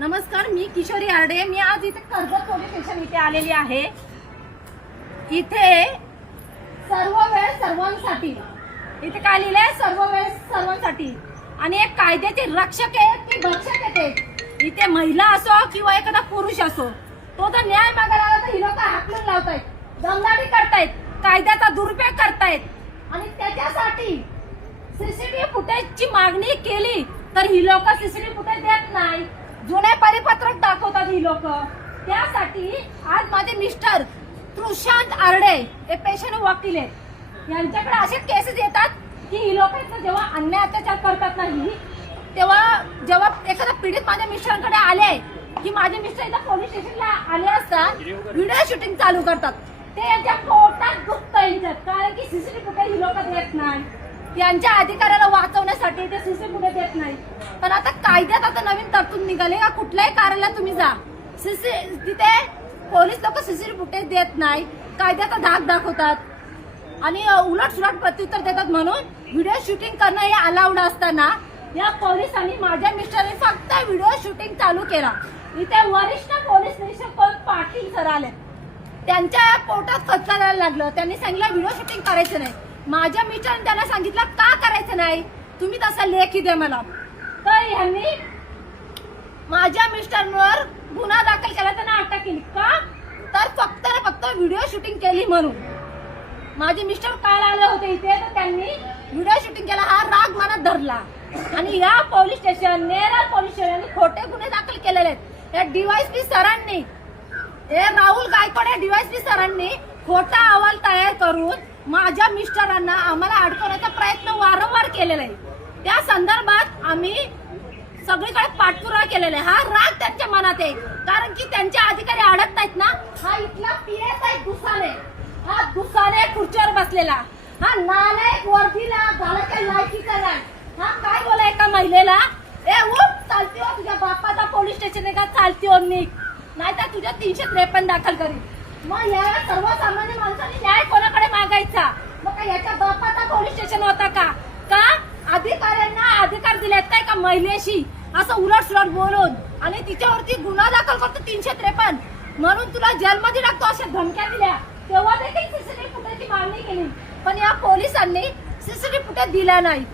नमस्कार, मी किशोरी आरडे। मी आज इथे कर्जत पोलीस स्टेशन इथे आलेली आहे। इथे सर्व वेळ सर्वांसाठी, इथे काय लिहिलंय? सर्व वेळ सर्वांसाठी। आणि एक कायद्याचे रक्षक आहे की भक्षक आहे। इथे महिला असो किंवा एखादा पुरुष असो, तो जर न्याय मागायला आला तर ही लोक हाकलून लावतायत, दमदाटी करतायत, कायद्याचा दुरुपयोग करतायत। आणि त्याच्यासाठी सीसीटीव्ही फुटेजची मागणी केली तर ही लोक सीसीटीव्ही फुटेज देत नाही, जुने परिपत्रक दाखवतात ही लोक। त्यासाठी आज माझे मिस्टर प्रशांत आरडे हे पेशंट वकील आहेत, यांच्याकडे असे केसेस येतात की ही लोक जेव्हा अन्याय अत्याचार करतात नाही, तेव्हा जेव्हा एखादा पीडित माझ्या मिस्टरांकडे आले की माझे मिस्टर इथं पोलीस स्टेशनला आले असता व्हिडिओ शूटिंग चालू करतात। ते यांच्या पोटात दुखतं यांच्यात, कारण की सीसीटीव्ही फुटेज ही लोक देत नाही, यांच्या अधिकाराला वाचवण्यासाठी ते सीसीटीव्ही फुटेज देत नाही। पण आता कायद्यात आता नवीन तरतूद निघाले का कुठल्याही कार्यालयात तुम्ही जा, तिथे पोलीस लोक सीसीटीव्ही फुटेज देत नाही, कायद्याचा धाक दाखवतात आणि उलट सुलट प्रत्युत्तर देतात। म्हणून व्हिडिओ शूटिंग करणं हे अलाउड असताना या पोलिसांनी माझ्या मिस्टरने फक्त व्हिडिओ शूटिंग चालू केला। इथे वरिष्ठ पोलीस निरीक्षक पाटील सर आले, त्यांच्या पोटात खचकायला लागलं। त्यांनी सांगितलं व्हिडिओ शूटिंग करायचं नाही। माझ्या मिस्टरने त्यांना सांगितलं का करायचं नाही, तुम्ही तसा लेखी द्या मला। तर यांनी माझ्या मिस्टरवर गुन्हा दाखल केला, त्यांना अटक केली। का तर फक्त व्हिडिओ शूटिंग केली म्हणून। माझे मिस्टर काल आले होते इथे, तर त्यांनी व्हिडिओ शूटिंग केला, हा राग मनात धरला आणि या पोलीस स्टेशन नेरळ पोलीस स्टेशनने खोटे गुन्हे दाखल केलेले आहेत। या डीवायएसपी सरांनी, हे राहुल गायकवाड या डीवायएसपी सरांनी खोटा अहवाल तयार करून माझ्या मिस्टरांना आम्हाला अडकवण्याचा प्रयत्न वारंवार केलेला आहे। त्या संदर्भात आम्ही सगळीकडे पाठपुरावा केलेला आहे। हा राग त्यांच्या मनात आहे, कारण की त्यांचे अधिकारी अडकतायत ना। हा इथला पीएस आहे दुसाने, हा दुसाने खुर्चीवर बसलेला, हा नालायक वर्दीला घालायच्या लायकीचा नाही। हा काय बोला एका महिलेला, ए उठ चालती हो, तुझ्या बापाचा पोलीस स्टेशन आहे का, चालती हो निघ, नाहीतर तुझ्या 353 दाखल करीन। मग या सर्वसामान्य माणसाने न्याय कोणाकडे मागायचा? मग काय याच्या बापाचा पोलीस स्टेशन होता का अधिकाऱ्यांना अधिकार दिलेत काय का महिलेशी असं उलट सुलट बोलून आणि तिच्यावरती गुन्हा दाखल करतो 353, म्हणून तुला जेलमध्ये टाकतो अशा धमक्या दिल्या। तेव्हा देखील सीसीटीव्ही फुटेजची मागणी केली, पण या पोलिसांनी सीसीटीव्ही फुटेज दिला नाही।